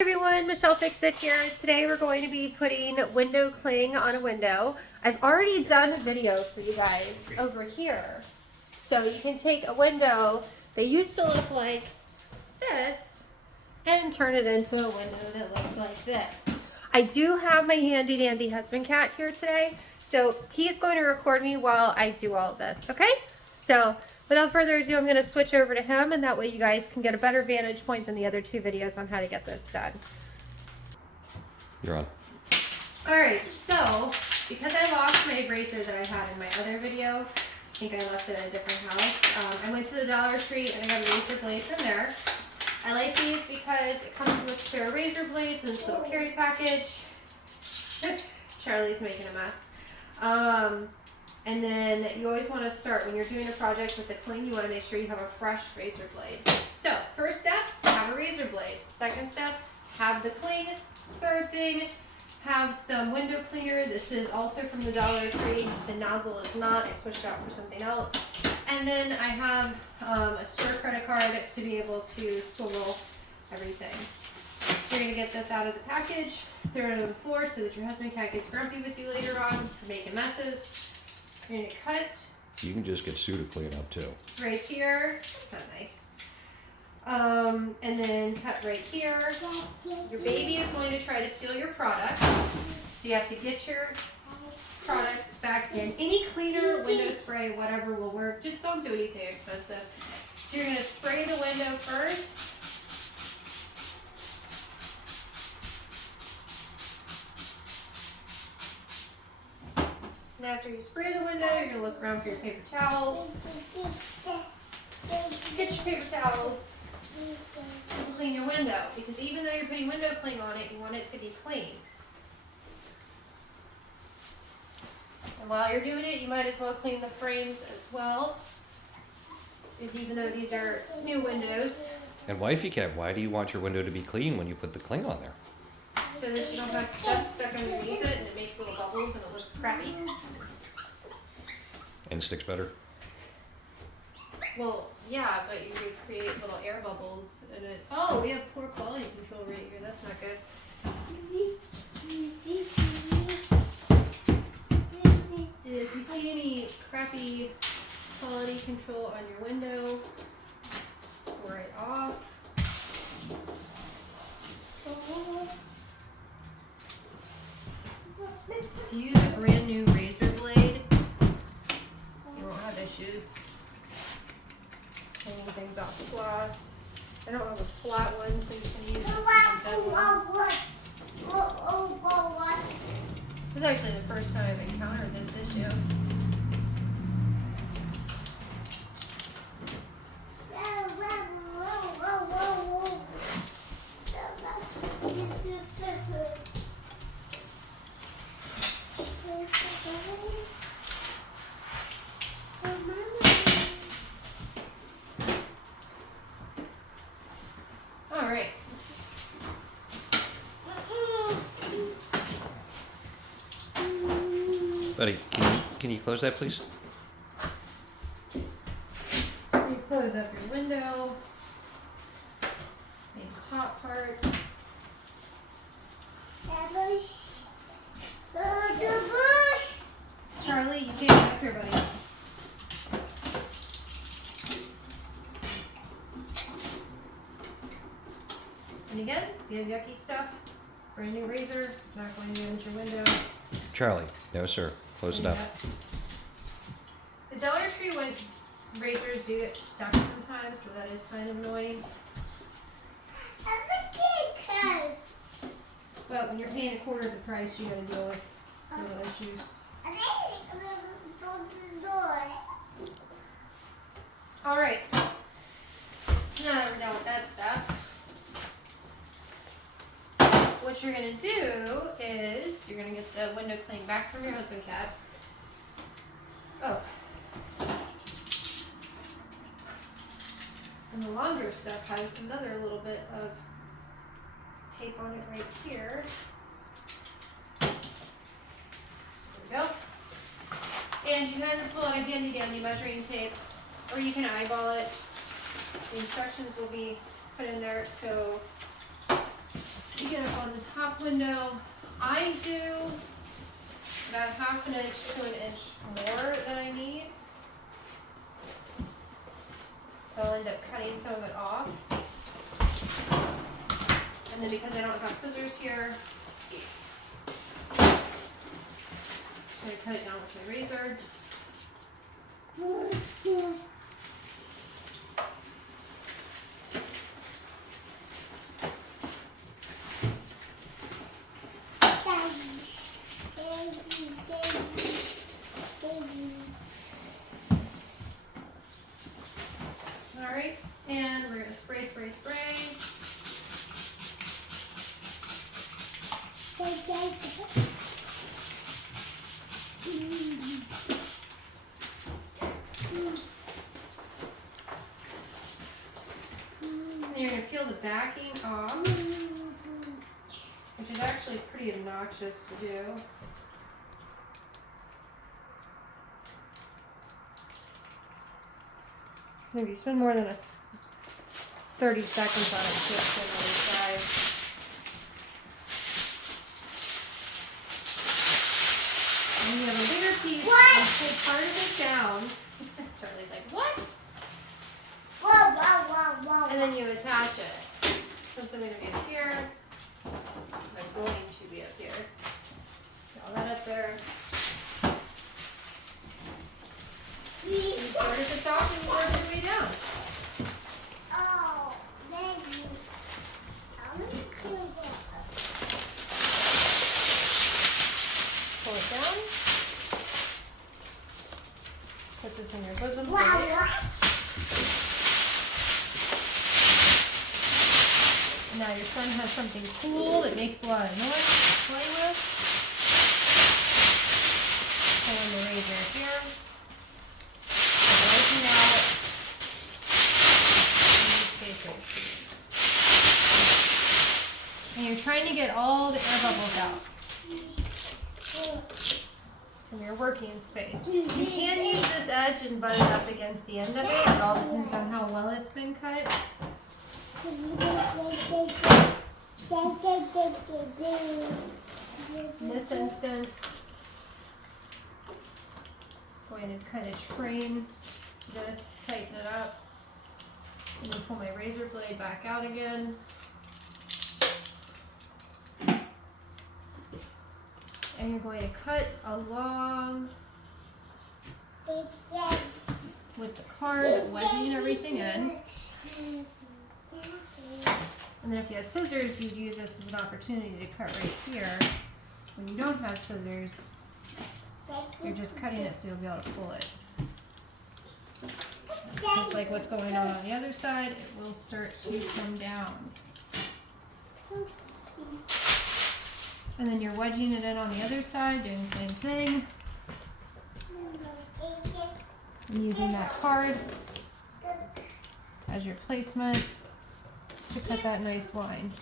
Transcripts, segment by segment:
Hey everyone, Michelle Fix It here. Today we're going to be putting window cling on a window. I've already done a video for you guys over here. So you can take a window that used to look like this and turn it into a window that looks like this. I do have my handy dandy husband cat here today, so he's going to record me while I do all of this, okay? So without further ado, I'm going to switch over to him, and that way you guys can get a better vantage point than the other two videos on how to get this done. You're on. Alright, so because I lost my eraser that I had in my other video, I think I left it at a different house. I went to the Dollar Tree and I got a razor blade from there. I like these because it comes with their razor blades in this little carry package. Charlie's making a mess. And then you always want to start, when you're doing a project with the cling, you want to make sure you have a fresh razor blade. So, first step, have a razor blade. Second step, have the cling. Third thing, have some window cleaner. This is also from the Dollar Tree. The nozzle is not. I switched out for something else. And then I have a store credit card to be able to swivel everything. You're going to get this out of the package, throw it on the floor so that your husband cat gets grumpy with you later on for making messes. You're going to cut. You can just get Sue to clean up too. Right here. That's not nice. And then cut right here. Your baby is going to try to steal your product. So you have to get your product back in. Any cleaner, window spray, whatever will work. Just don't do anything expensive. So you're going to spray the window first. And after you spray the window, you're going to look around for your paper towels. Get your paper towels and clean your window. Because even though you're putting window cling on it, you want it to be clean. And while you're doing it, you might as well clean the frames as well. Because even though these are new windows. And wifey cat, why do you want your window to be clean when you put the cling on there? So that you don't have stuff stuck underneath it and it makes little bubbles and it looks crappy. And sticks better. Well, yeah, but you would create little air bubbles in it. Oh, we have poor quality control right here. That's not good. If you see any crappy quality control on your window, score it off. If you use a brand new razor blade, you won't have issues cleaning things off the gloss. I don't have a flat one, so you can use this bed one. This is actually the first time I've encountered this issue. Alright. Buddy, can you close that please? You close up your window. Make the top part. Charlie, you can't get up here, buddy. And again, if you have yucky stuff, brand new razor, it's not going to damage your window. Charlie, no sir. Close it up. The Dollar Tree razors do get stuck sometimes, so that is kind of annoying. But when you're paying a quarter of the price, you gotta deal with little issues. Alright. Now that we're done with that stuff, what you're going to do is you're going to get the window cling back from your husband cat. Oh. And the longer stuff has another little bit of tape on it right here. There we go. And you can either pull out a handy dandy measuring tape or you can eyeball it. The instructions will be put in there, so on the top window, I do about 1/2 inch to 1 inch more than I need. So I'll end up cutting some of it off. And then because I don't have scissors here, I'm going to cut it down with my razor. Alright, and we're going to spray, spray, spray. And you're going to peel the backing off, which is actually pretty obnoxious to do. If you spend more than 30 seconds on it, it's just on the other side. And you have a bigger piece, and pull part of it down. Charlie's like, what? Whoa, whoa, whoa, whoa. And then you attach it. Since I'm going to be up here, I'm going to be up here. Get all that up there. You start at the top and work your way down. Oh, baby. I'm gonna do that. Pull it down. Put this in your bosom for Wow, later. what? And now your son has something cool that makes a lot of noise to play with. Pulling the razor here. Working out these spaces. And you're trying to get all the air bubbles out from your working space. You can use this edge and butt it up against the end of it. It all depends on how well it's been cut. In this instance, I'm going to kind of train this, tighten it up, and then pull my razor blade back out again. And you're going to cut along with the card, wedging everything in. And then if you had scissors, you'd use this as an opportunity to cut right here. When you don't have scissors, you're just cutting it so you'll be able to pull it. Just like what's going on the other side, it will start to come down. And then you're wedging it in on the other side, doing the same thing. And using that card as your placement to cut that nice line.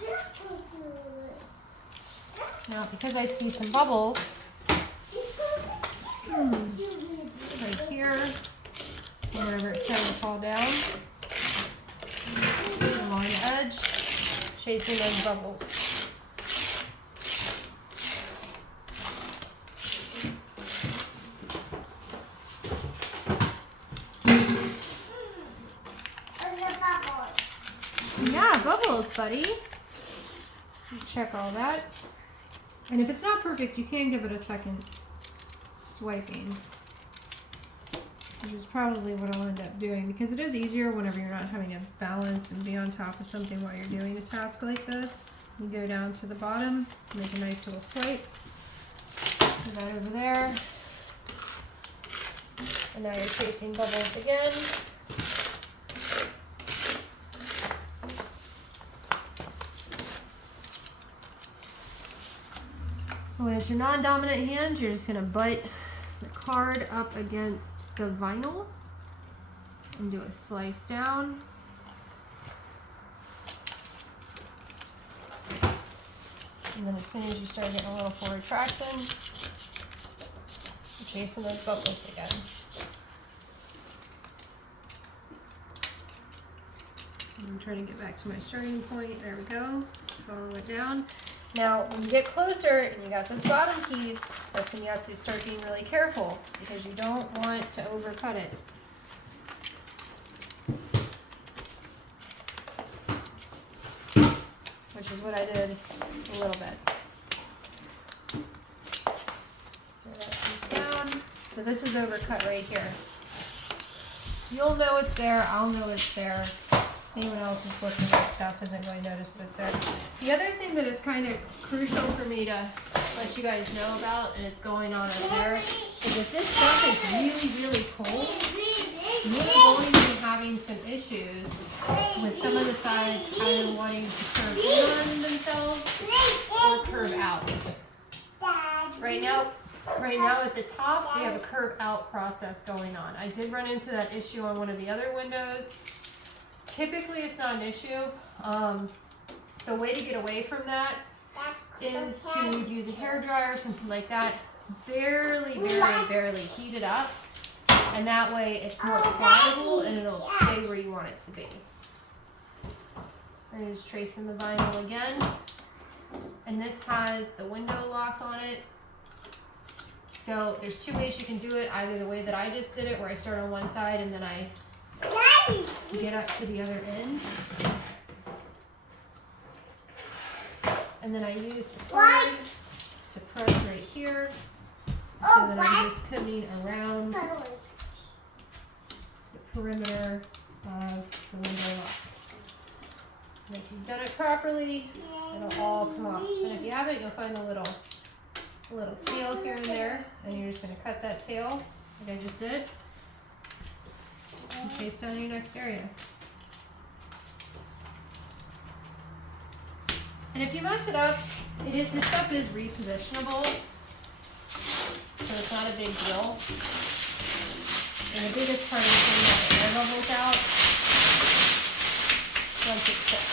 Now, because I see some bubbles right here, wherever it's starting to fall down, along the edge, chasing those bubbles. Yeah, bubbles, buddy. Check all that. And if it's not perfect, you can give it a second swiping, which is probably what I'll end up doing, because it is easier whenever you're not having to balance and be on top of something while you're doing a task like this. You go down to the bottom, make a nice little swipe. Put that over there. And now you're chasing bubbles again. When it's your non-dominant hand, you're just going to butt the card up against the vinyl and do a slice down. And then as soon as you start getting a little forward traction, you're chasing those bubbles again. I'm trying to get back to my starting point. There we go. Follow it down. Now, when you get closer and you got this bottom piece, that's when you have to start being really careful because you don't want to overcut it. Which is what I did a little bit. Throw that piece down. So this is overcut right here. You'll know it's there, I'll know it's there. Anyone else who's looking at stuff isn't going to notice that it's there. The other thing that is kind of crucial for me to let you guys know about, and it's going on up there, is if this stuff is really, really cold, you're going to be having some issues with some of the sides either wanting to curve in on themselves or curve out. Right now at the top, we have a curve out process going on. I did run into that issue on one of the other windows. Typically, it's not an issue. So a way to get away from that is to use a hairdryer or something like that. Barely heat it up. And that way it's more pliable and it'll stay where you want it to be. I'm just tracing the vinyl again. And this has the window lock on it. So there's two ways you can do it. Either the way that I just did it, where I start on one side and then I get up to the other end. And then I use the cord to press right here. So then I'm just coming around the perimeter of the window lock. And if you've done it properly, it'll all come off. And if you haven't, you'll find a little tail here and there. And you're just going to cut that tail, like I just did. And chase down your next area. And if you mess it up, this stuff is repositionable, so it's not a big deal. And the biggest part is getting all the air bubbles out once it's set.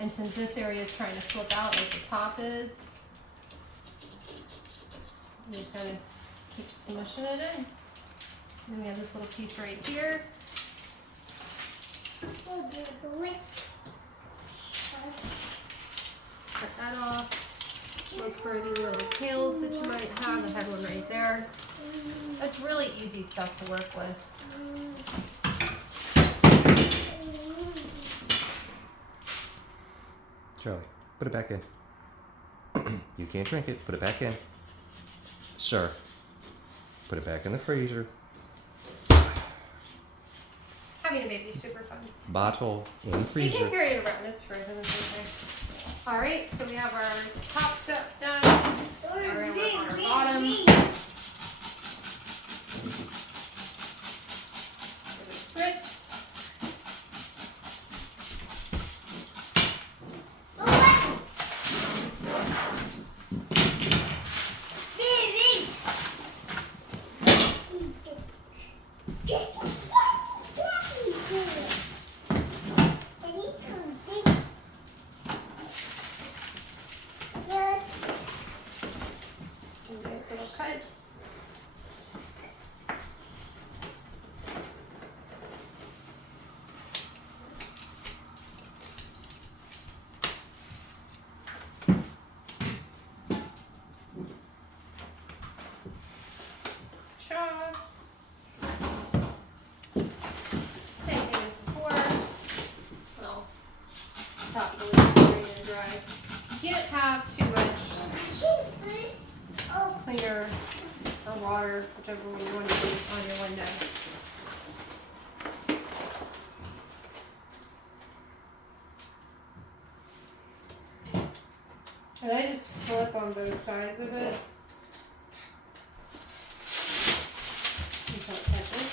And since this area is trying to flip out like the top is, you just gotta keep smushing it in. And then we have this little piece right here. Cut that off. Look for any little tails that you might have. I have one right there. That's really easy stuff to work with. Charlie, put it back in. You can't drink it. Put it back in. Sir, put it back in the freezer. Having a baby is super fun. Bottle in the You freezer. can carry it around. It's frozen. It's okay. All right, so we have our top step done. Now we're going to work on our bottom. Give it a spritz. Nice little cut. Chop. Same thing as before. Well, top the lid green and dry. You can't have too much cleaner or water, whichever one you want to use on your window. And I just flip on both sides of it. Until it catches.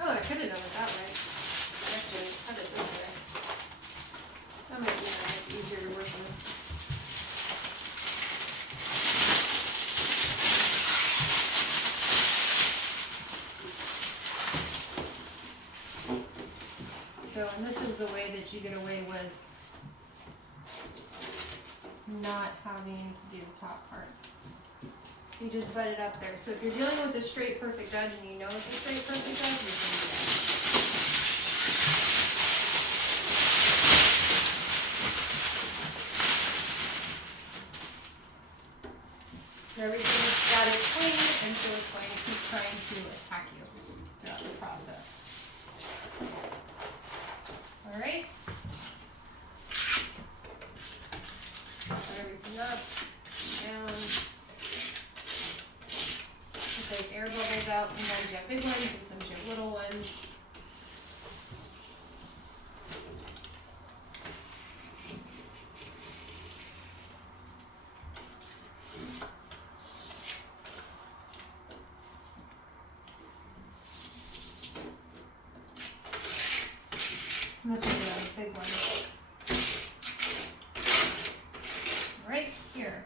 Oh, I could have done it that way. I actually cut it this way. That might be easier to work with. sides, you get away with not having to do the top part. You just butt it up there. So if you're dealing with a straight perfect edge and you know it's a straight perfect edge, you can do that. Everything's got it clean, and so it's going to keep trying to attack you throughout the process. Alright. Put everything up, down. If there's air bubbles out, sometimes you have big ones, sometimes you have little ones. And this one is a big one. Right here.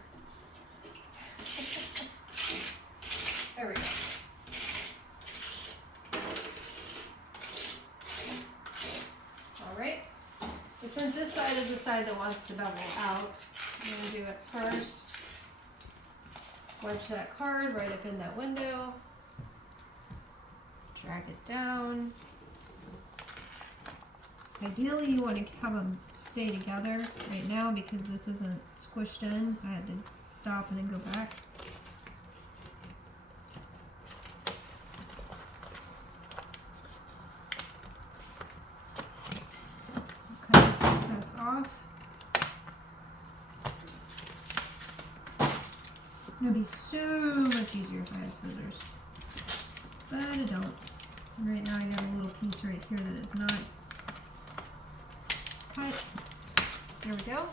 There we go. Alright. So since this side is the side that wants to bevel out, I'm going to do it first. Wedge that card right up in that window. Drag it down. Ideally, you want to have them stay together right now because this isn't squished in. I had to stop and then go back. Cut this excess off. It'll be so much easier if I had scissors, but I don't. And right now, I got a little piece right here that is not cut. There we go.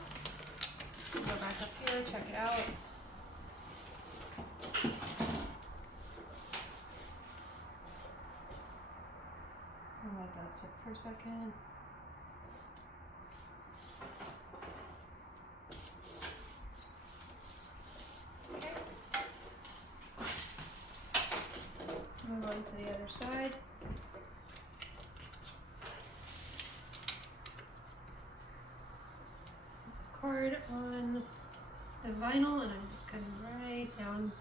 Go back up here, check it out. I'll let that sit for a second. Okay. Move on to the other side. Card on the vinyl, and I'm just cutting right down.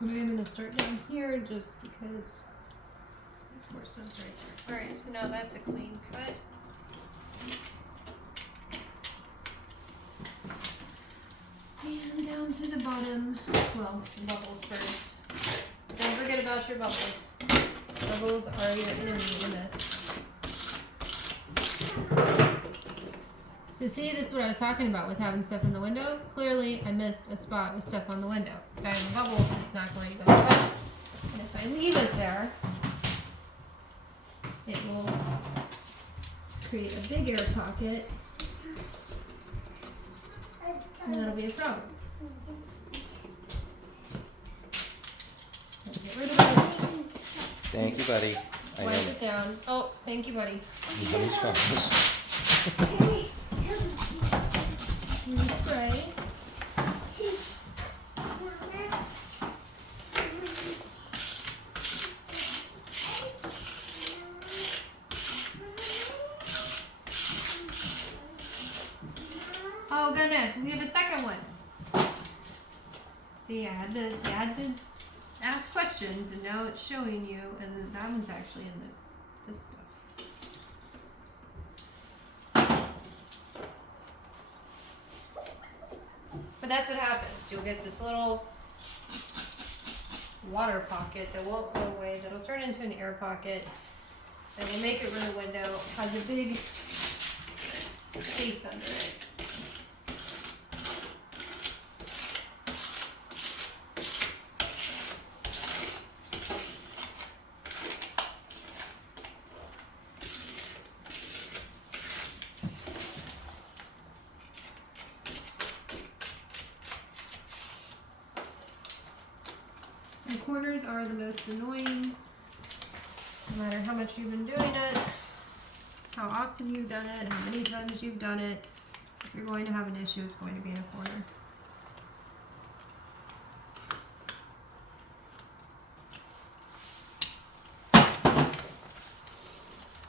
And I'm going to start down here just because it makes more sense right there. Alright, so now that's a clean cut. And down to the bottom, well, the bubbles first. Don't forget about your bubbles. Bubbles are your enemy in this. So see, this is what I was talking about with having stuff in the window. Clearly, I missed a spot with stuff on the window. So I have a bubble that's not going to go up. And if I leave it there, it will create a big air pocket. And that'll be a problem. So get rid of it. Thank you, buddy. I Wipe know. it down. Oh, thank you, buddy. Mommy's phones. And spray. Oh goodness, we have a second one. See, I had to ask questions, and now it's showing you, and then that one's actually in this stuff. But that's what happens. You'll get this little water pocket that won't go away, that'll turn into an air pocket, and we'll make it where the window has a big space under it. And corners are the most annoying, no matter how much you've been doing it, how often you've done it, how many times you've done it. If you're going to have an issue, it's going to be in a corner.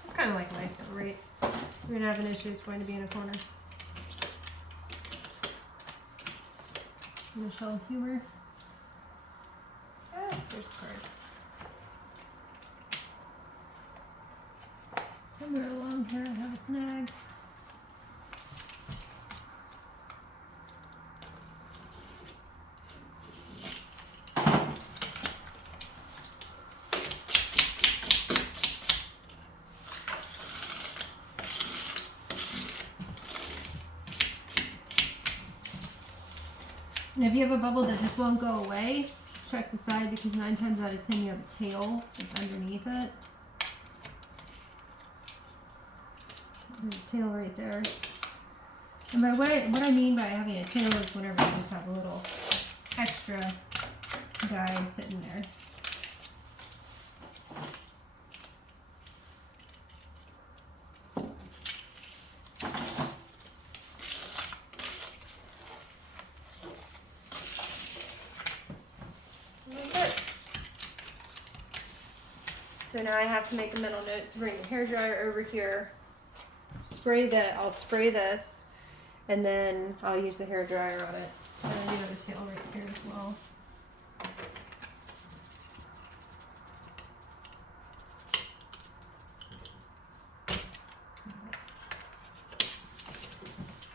It's kind of like life though, right? If you're going to have an issue, it's going to be in a corner. Michelle humor. Ah, there's the card. Somewhere along here I have a snag. And if you have a bubble that just won't go away, check the side because 9 times out of 10 you have a tail that's underneath it. There's a tail right there. And by what I mean by having a tail is whenever you just have a little extra guy sitting there. So now I have to make a mental note to bring the hairdryer over here. I'll spray this, and then I'll use the hairdryer on it. And then you have the tail right here as well.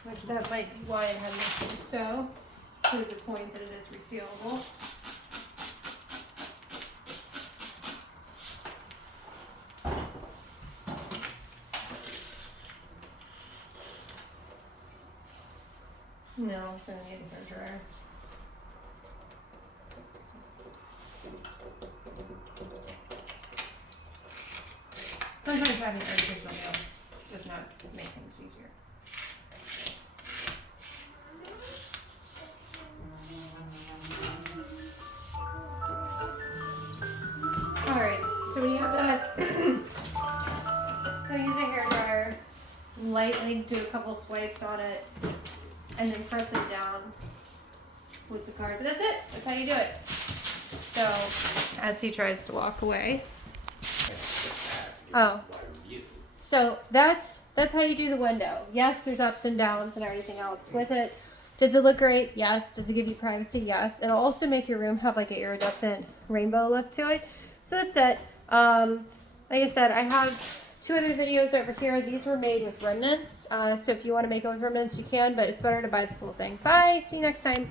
Which that might be why I had an issue. So, to the point that it is resealable. No, it's gonna need a hair dryer. Sometimes having artificial nails does not make things easier. Alright, so when you have that, go use a hair dryer, lightly do a couple swipes on it, and then press it down with the card. But that's it. That's how you do it. So, as he tries to walk away. Oh. So that's how you do the window. Yes, there's ups and downs and everything else with it. Does it look great? Yes. Does it give you privacy? Yes. It'll also make your room have like an iridescent rainbow look to it. So that's it. Like I said, I have 2 other videos over here. These were made with remnants. So if you want to make it with remnants, you can, but it's better to buy the full thing. Bye. See you next time.